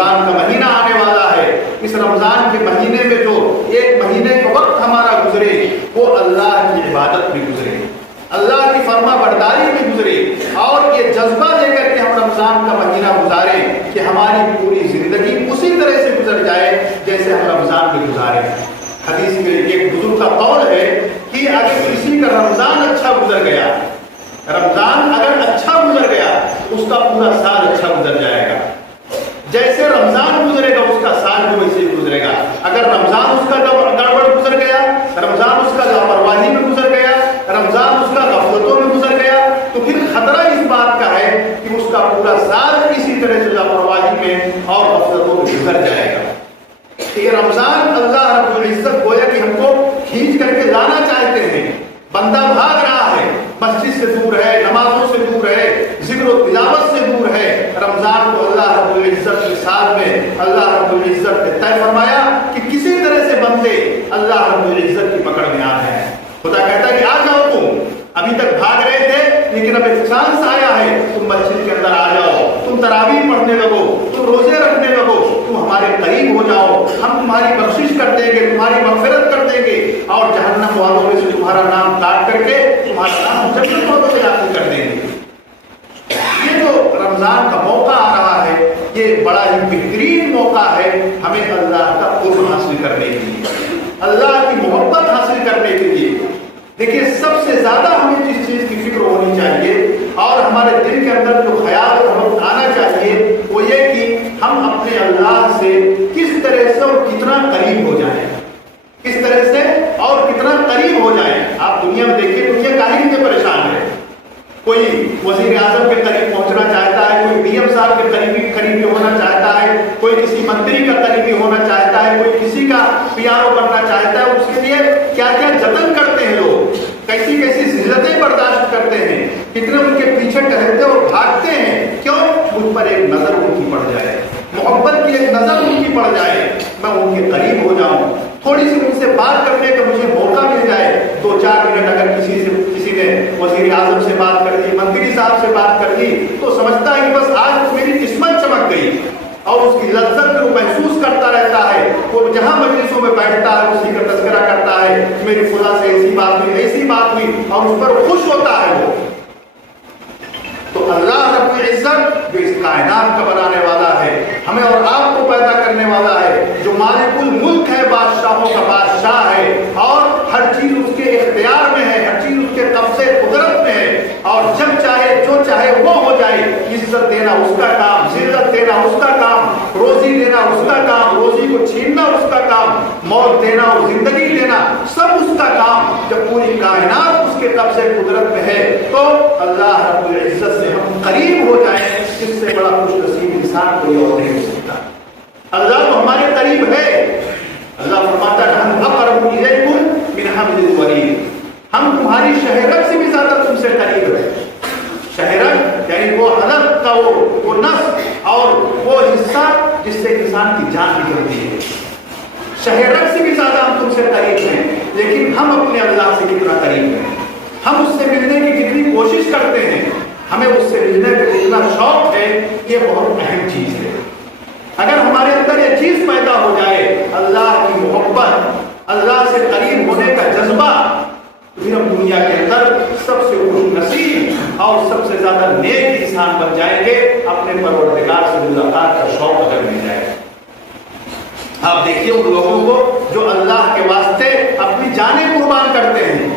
رمضان کا مہینہ آنے والا ہے. اس رمضان کے مہینے میں جو ایک مہینے کا وقت ہمارا گزرے وہ اللہ کی عبادت میں گزرے, اللہ کی فرما برداری میں گزرے, اور یہ جذبہ لے کر کے ہم رمضان کا مہینہ گزاریں کہ ہماری پوری زندگی اسی طرح سے گزر جائے جیسے ہم رمضان میں گزارے. حدیث میں ایک بزرگ کا قول ہے کہ اگر کسی کا رمضان اچھا گزر گیا, رمضان اگر اچھا گزر گیا اس کا پورا سال اچھا گزر جائے گا. جیسے رمضان گزرے گا اس کا سال بھی ویسے ہی گزرے گا. اگر رمضان اس کا گڑبڑ گزر گیا, رمضان اس کا لاپرواہی میں گزر گیا, رمضان اس کا غفلتوں میں گزر گیا, تو پھر خطرہ اس بات کا ہے کہ اس کا پورا سال اسی طرح سے لاپرواہی میں اور غفلتوں میں گزر جائے گا. یہ رمضان اللہ رب العزت گویا کہ ہم کو کھینچ کر کے لانا چاہتے ہیں. بندہ بھاگ رہا ہے, مسجد سے دور ہے, نمازوں سے دور ہے, ذکر و تلاوت سے دور ہے. رمضان کو اللہ رب العزت کے ساتھ میں اللہ رب العزت نے طے فرمایا کہ کسی طرح سے بندے اللہ رب العزت کی پکڑ میں آ جائیں. خدا کہتا ہے کہ آ جاؤ, تم ابھی تک بھاگ رہے تھے لیکن اب ایک چانس آیا ہے, تم مسجد کے اندر آ جاؤ, تم تراویح پڑھنے لگو, تم روزے رکھنے لگو, تم ہمارے قریب ہو جاؤ, ہم تمہاری بخشش کر دیں گے, تمہاری مغفرت کر دیں گے, اور جہنم والوں میں سے تمہارا نام کاٹ کر کے تمہارا نام جنت والوں میں داخل کر دیں گے. یہ جو رمضان کا موقع آ رہا ہے یہ بڑا ہی بہترین موقع ہے ہمیں اللہ کا قرب حاصل کرنے کے لیے, اللہ کی محبت حاصل کرنے کے لیے. دیکھیے سب سے زیادہ ہمیں جس چیز کی فکر ہونی چاہیے اور ہمارے دل کے اندر جو خیال ہمیں آنا چاہیے وہ یہ کہ ہم اپنے اللہ سے کس طرح سے اور کتنا قریب ہو جائیں, کس طرح سے اور کتنا قریب ہو جائیں. آپ دنیا میں دیکھیے دنیا کاہی سے پریشان ہے. کوئی وزیر اعظم کے قریب پہنچنا چاہتا ہے, کوئی پی ایم صاحب کے قریبی ہونا چاہتا ہے, کوئی کسی منتری کا قریبی ہونا چاہتا ہے, کوئی کسی کا پی آر او بننا چاہتا ہے. اس کے لیے کیا کیا جتن کرتے ہیں لوگ, کیسی کیسی ذلتیں برداشت کرتے ہیں, کتنے ان کے پیچھے ٹہلتے اور بھاگتے ہیں. کیوں؟ مجھ پر ایک نظر ان کی پڑ جائے, محبت کی ایک نظر ان کی پڑ جائے, میں ان کے قریب ہو جاؤں, تھوڑی سی ان سے بات کرنے کا مجھے موقع مل جائے. 2-4 منٹ اگر کسی نے وزیر اعظم سے بات کر دی, منتری صاحب سے بات کر دی, تو سمجھتا ہے کہ بس آج میری قسمت چمک گئی, اور اس کی لذت کو محسوس کرتا رہتا ہے. وہ جہاں مجلسوں میں بیٹھتا ہے اسی کا تذکرہ کرتا ہے, میری خدا سے ایسی بات ہوئی, ایسی بات ہوئی, اور اس پر خوش ہوتا ہے وہ. تو اللہ رب العزت جو اس کائنات کا بنانے والا ہے, ہمیں اور آپ کو پیدا کرنے والا ہے, جو مالک الملک ہے, بادشاہوں کا بادشاہ ہے, اور ہر چیز اس کے اختیار میں ہے, ہر چیز اس کے قبضے قدرت میں ہے, اور جب چاہے جو چاہے وہ ہو جائے. عزت دینا اس کا کام, ذلت دینا اس کا کام, روزی دینا اس کا کام, روزی کو چھیننا اس کا کام, موت دینا اور زندگی دینا سب اس کا کام. جب پوری کائنات اس کے قبضے قدرت میں ہے تو اللہ رب العزت سے ہم قریب ہو جائیں, اس سے بڑا خوش نصیب انسان کوئی اور نہیں ہو سکتا. اللہ تو ہمارے قریب ہے. اللہ فرماتا ہے ہم اقرب الیکم من حبل الورید, ہم تمہاری شہرت سے بھی زیادہ تم سے قریب ہے. شہرت یعنی وہ حلق کا وہ نس اور وہ حصہ جس سے انسان کی جان نکلتی ہے. شہرت سے بھی زیادہ ہم تم سے قریب ہیں, لیکن ہم اپنے اللہ سے کتنا قریب ہیں, ہم اس سے ملنے کی کتنی کوشش کرتے ہیں, ہمیں اس سے ملنے کا کتنا شوق ہے, یہ بہت اہم چیز ہے. اگر ہمارے اندر یہ چیز پیدا ہو جائے, اللہ کی محبت, اللہ سے قریب ہونے کا جذبہ, پھر ہم دنیا کے اندر سب سے خوش نصیب اور سب سے زیادہ نیک انسان بن جائیں گے. اپنے پروردگار سے ملاقات کا شوق اگر مل جائے. آپ دیکھیے ان لوگوں کو جو اللہ کے واسطے اپنی جانیں قربان کرتے ہیں,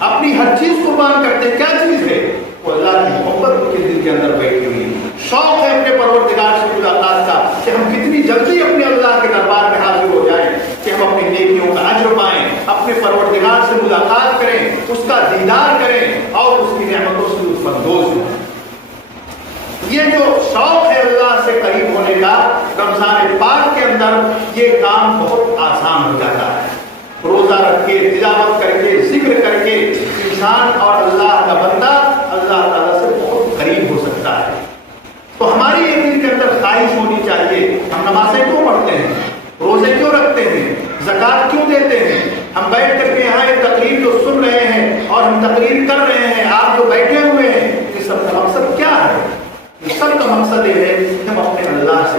اپنی ہر چیز قربان کرتے ہیں. کیا چیز ہے؟ وہ اللہ کی محبت ان کے دل کے اندر بیٹھی ہوئی, شوق ہے اپنے پروردگار سے ملاقات کا, کہ ہم کتنی جلدی اپنے اللہ کے دربار میں حاضر ہو جائیں, کہ ہم اپنی نیکیوں کا اجر پائیں, اپنے پروردگار سے ملاقات کریں, اس کا دیدار کریں اور اس کی نعمتوں سے لطف اندوز ہوں. یہ جو شوق ہے اللہ سے قریب ہونے کا, رمضان پاک کے اندر یہ کام بہت آسان ہو جاتا ہے. روزہ رکھ کے, تلاوت کر کے, ذکر کر کے انسان اور اللہ کا بندہ اللہ تعالیٰ سے بہت قریب ہو سکتا ہے. تو ہماری ایک دل کے اندر خواہش ہونی چاہیے, ہم نمازیں کیوں پڑھتے ہیں, روزے کیوں رکھتے ہیں, زکوٰۃ کیوں دیتے ہیں, ہم بیٹھ کر کے یہاں ایک تقریر جو سن رہے ہیں اور ہم تقریر کر رہے ہیں, آپ جو بیٹھے ہوئے ہیں, یہ سب کا مقصد کیا ہے؟ یہ سب کا مقصد یہ ہے کہ ہم اپنے اللہ سے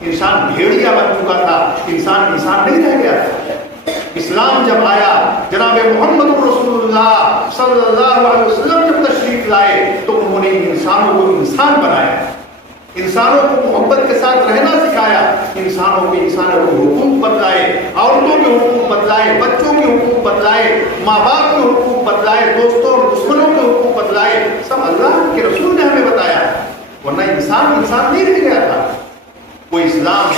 انسان بھیڑیا بن چکا تھا، انسان نہیں رہ گیا تھا۔ اسلام جب آیا، جناب محمد رسول اللہ صلی اللہ علیہ وسلم جب تشریف لائے تو انہوں نے انسانوں کو انسان بنایا، انسانوں کو محبت کے ساتھ رہنا سکھایا، انسانوں کے حقوق بدلائے، عورتوں کے حقوق بدلائے، بچوں کے حقوق بدلائے، ماں باپ کے حقوق بدلائے، دوستوں اور دشمنوں کے حقوق بدلائے، سب اللہ کے رسول نے ہمیں بتایا، ورنہ انسان نہیں رہ گیا تھا۔ وہ اسلام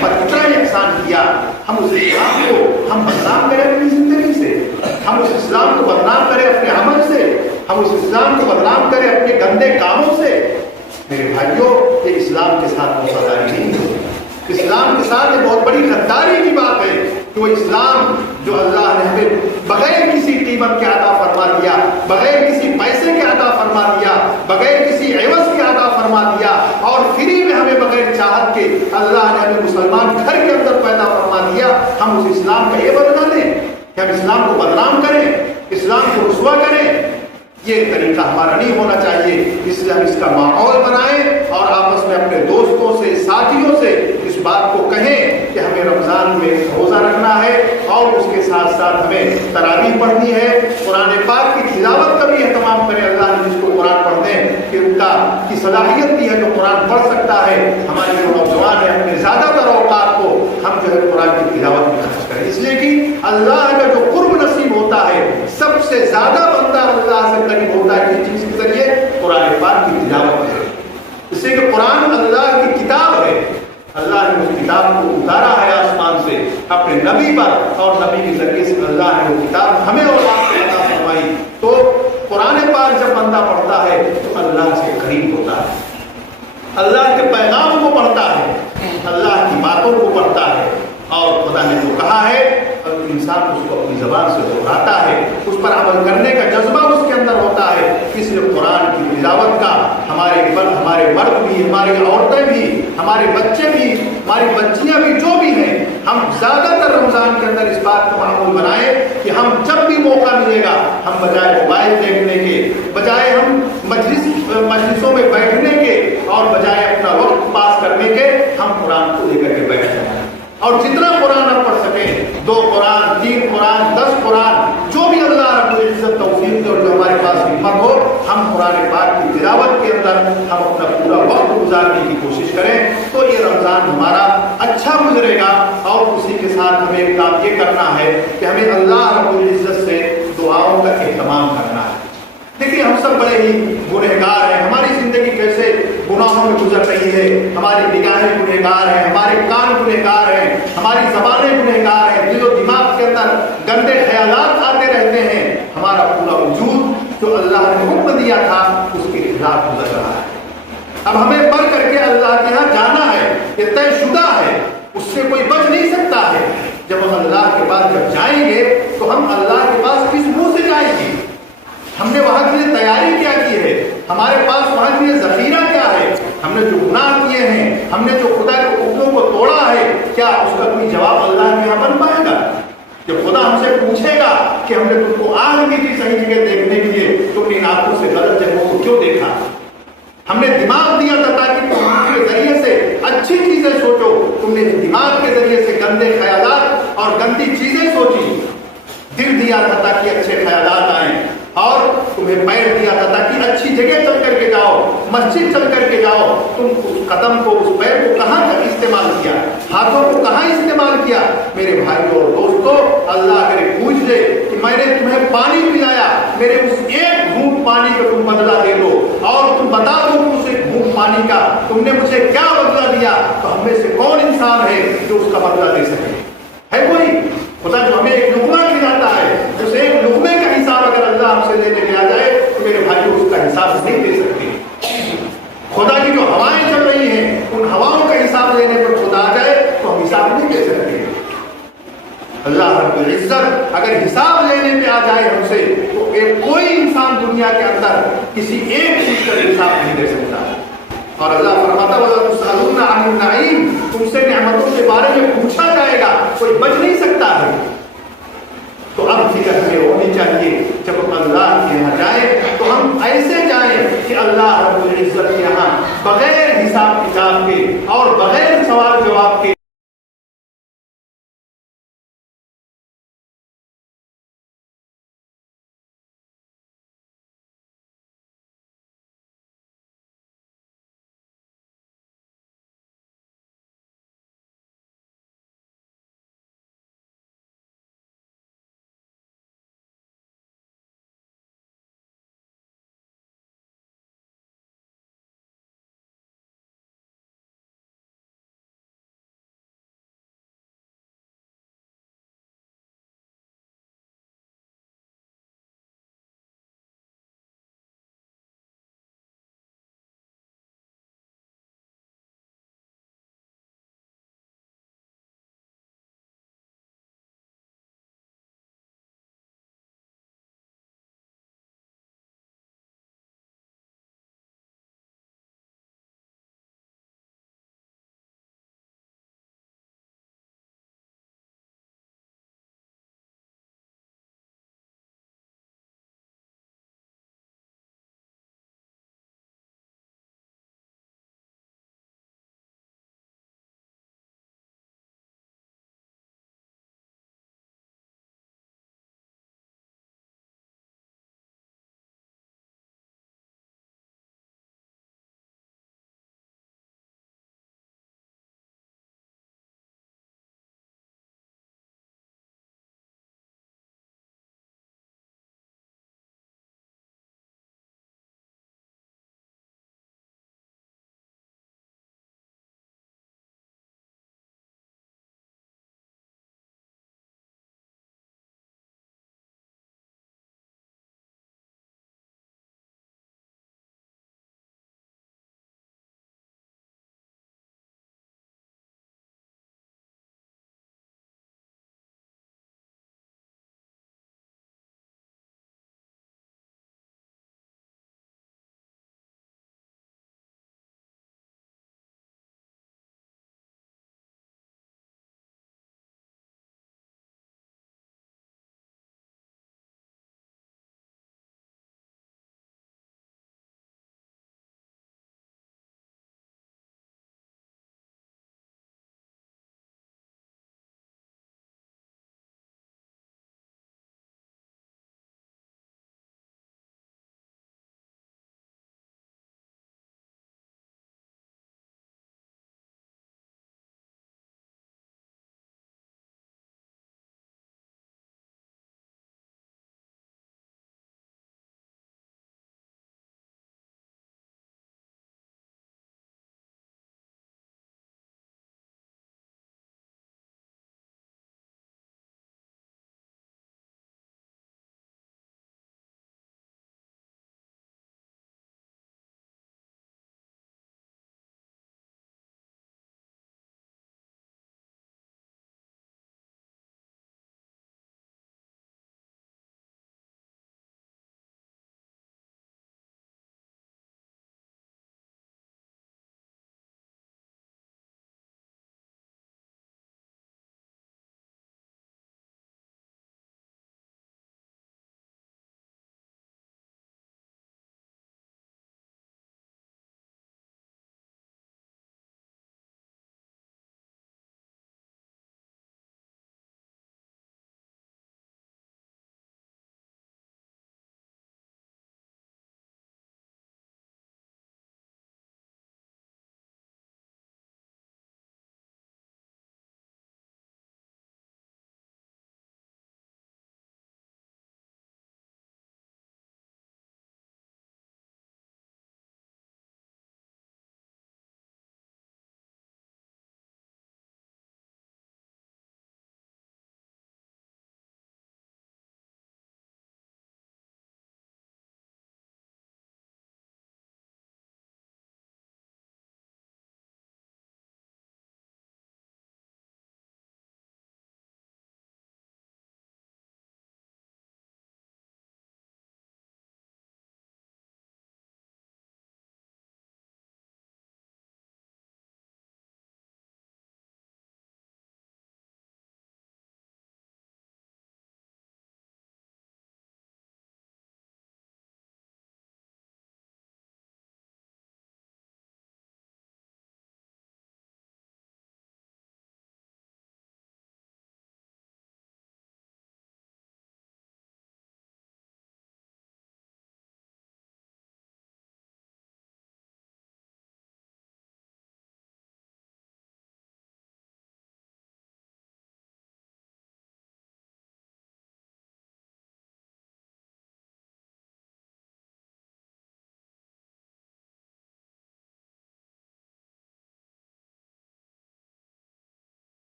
پر اتنا احسان کیا، ہم اس اسلام کو ہم بدنام کریں اپنی زندگی سے، ہم اس اسلام کو بدنام کریں اپنے عمل سے، ہم اس اسلام کو بدنام کریں اپنے گندے کاموں سے۔ میرے بھائیوں، یہ اسلام کے ساتھ وفاداری نہیں ہے، اسلام کے ساتھ یہ بہت بڑی غداری کی بات ہے کہ وہ اسلام جو اللہ نے ہمیں بغیر کسی قیمت کے عطا فرما دیا، بغیر کسی پیسے کے عطا فرما دیا، بغیر کسی عوض کے عطا فرما دیا، اور فری میں ہمیں بغیر چاہت کے اللہ نے ہمیں مسلمان گھر کے اندر پیدا فرما دیا، ہم اس اسلام کا یہ بدلا دیں کہ ہم اسلام کو بدنام کریں، اسلام کو رسوا کریں؟ یہ طریقہ ہمارا نہیں ہونا چاہیے۔ اس لیے ہم اس کا ماحول بنائیں اور آپس میں اپنے دوستوں سے، ساتھیوں سے اس بات کو کہیں کہ ہمیں رمضان میں روزہ رکھنا ہے، اور اس کے ساتھ ساتھ ہمیں تراویح پڑھنی ہے، قرآن پاک کی تلاوت کا بھی اہتمام کریں۔ اللہ نے جس کو قرآن پڑھتے ہیں کہ ان کی صلاحیت بھی ہے جو قرآن پڑھ سکتا ہے، ہمارے جو نوجوان ہیں اپنے زیادہ تر اوقات کو ہم جو ہے قرآن کی تلاوت میں خرچ کریں، اس لیے کہ اللہ کا جو قرب نصیب ہوتا ہے، سب سے زیادہ بندہ اللہ سے قریب ہوتا ہے کس چیز کے ذریعے؟ قرآن پاک کی تلاوت ہے، اس لیے کہ قرآن اللہ کی کتاب ہے، اللہ نے اس کتاب کو اتارا ہے آسمان سے اپنے نبی پر، اور نبی کے ذریعے سے اللہ نے وہ کتاب ہمیں اور آپ کو عطا فرمائی۔ تو قرآن پاک جب بندہ پڑھتا ہے تو اللہ سے قریب ہوتا ہے، اللہ کے پیغام کو پڑھتا ہے، اللہ کی باتوں کو پڑھتا ہے، اور خدا نے جو کہا ہے انسان اس کو اپنی زبان سے دہراتا ہے، اس پر عمل کرنے کا جذبہ اس کے اندر ہوتا ہے۔ اس لیے قرآن کی تلاوت کا ہمارے مرد بھی، ہماری عورتیں بھی، ہمارے بچے بھی، ہماری بچیاں بھی، جو بھی ہیں، ہم زیادہ تر رمضان کے اندر اس بات کا معمول بنائیں کہ ہم جب بھی موقع ملے گا، ہم بجائے موبائل دیکھنے کے، بجائے ہم مجلسوں میں بیٹھنے کے، اور بجائے اپنا وقت پاس کرنے کے، ہم قرآن کو لے کر کے بیٹھ جائیں، اور جتنا قرآن ہم پڑھ سکیں، 2 قرآن، 3 قرآن، 10 قرآن، جو بھی اللہ رب العزت توفیق دے اور جو ہمارے پاس ہمت ہو، ہم قرآن پاک کی تلاوت کے اندر ہم اپنا پورا وقت گزارنے کی کوشش کریں، تو یہ رمضان ہمارا اچھا گزرے گا۔ اور اسی کے ساتھ ہمیں ایک کام یہ کرنا ہے کہ ہمیں اللہ رب العزت سے دعاؤں کا اہتمام کرنا ہے۔ دیکھیے ہم سب بڑے ہی گنہگار ہیں، ہماری زندگی کیسے گناہوں میں گزر رہی ہے، ہماری نگاہیں گنہگار ہیں، ہمارے کان گنہگار ہیں، ہماری زبانیں گنہگار ہیں، دل و دماغ کے اندر گندے خیالات آتے رہتے ہیں، ہمارا پورا وجود جو اللہ نے حکم دیا تھا اس کے خلاف گزر رہا ہے۔ اب ہمیں پڑھ کر کے اللہ کے یہاں جانا ہے، یہ طے شدہ ہے، اس سے کوئی بچ نہیں سکتا ہے۔ جب ہم اللہ کے پاس جب جائیں گے تو ہم اللہ کے پاس کس منہ سے جائیں گے؟ ہم نے وہاں کے لیے تیاری کیا کی ہے؟ ہمارے پاس وہاں کے لیے ذخیرہ کیا ہے؟ ہم نے جو گناہ کیے ہیں، ہم نے جو خدا کے حکموں کو توڑا ہے، کیا اس کا کوئی جواب اللہ کے یہاں بن پائے گا؟ جب خدا ہم سے پوچھے گا کہ ہم نے تم کو آگ کی تھی صحیح جگہ دیکھنے کے لیے، تم نے آنکھوں سے غلط جگہوں کو کیوں دیکھا؟ ہم نے دماغ دیا تھا تاکہ تم کے ذریعے سے اچھی چیزیں سوچو، تم نے دماغ کے ذریعے سے گندے خیالات اور گندی چیزیں سوچی۔ دل دیا تھا تاکہ اچھے خیالات آئیں، اور تمہیں پیر دیا تھا تاکہ اچھی جگہ چل کر کے جاؤ، مسجد چل کر کے جاؤ۔ تم اس قدم کو، اس پیر کو کہاں تک استعمال کیا؟ ہاتھوں کو کہاں استعمال کیا؟ میرے بھائیوں اور دوستوں، اللہ اگر پوچھ دے کہ میں نے تمہیں پانی پلایا، میرے اس ایک گھونٹ پانی کا تم بدلہ دے دو، اور تم بتا دو کہ اس ایک گھونٹ پانی کا تم نے مجھے کیا بدلہ دیا، تو ہم میں سے کون انسان ہے جو اس کا بدلہ دے سکے؟ ہے کوئی؟ خدا جو ہمیں ایک لقمہ کھلاتا ہے، اس ایک لقمے کا حساب اگر اللہ ہم سے لینے کے آ جائے تو میرے بھائیوں اس کا حساب نہیں دے سکتے۔ خدا کی جو ہوائیں چل رہی ہیں، ان ہواؤں کا حساب لینے پر خدا آ جائے تو ہم حساب نہیں دے سکتے۔ اللہ رب العزت اگر حساب لینے پہ آ جائے ہم سے تو کوئی انسان دنیا کے اندر کسی ایک چیز کا حساب نہیں دے سکتا۔ اور اللہ فرماتا وَلَا تُسْأَلُونَ عَنِ النَّعِيمِ، تم سے نعمتوں کے بارے میں پوچھا جائے گا، کوئی بچ نہیں سکتا ہے۔ تو اب فکر ہمیں ہونی چاہیے جب ہم اللہ کے یہاں جائیں تو ہم ایسے جائیں کہ اللہ رب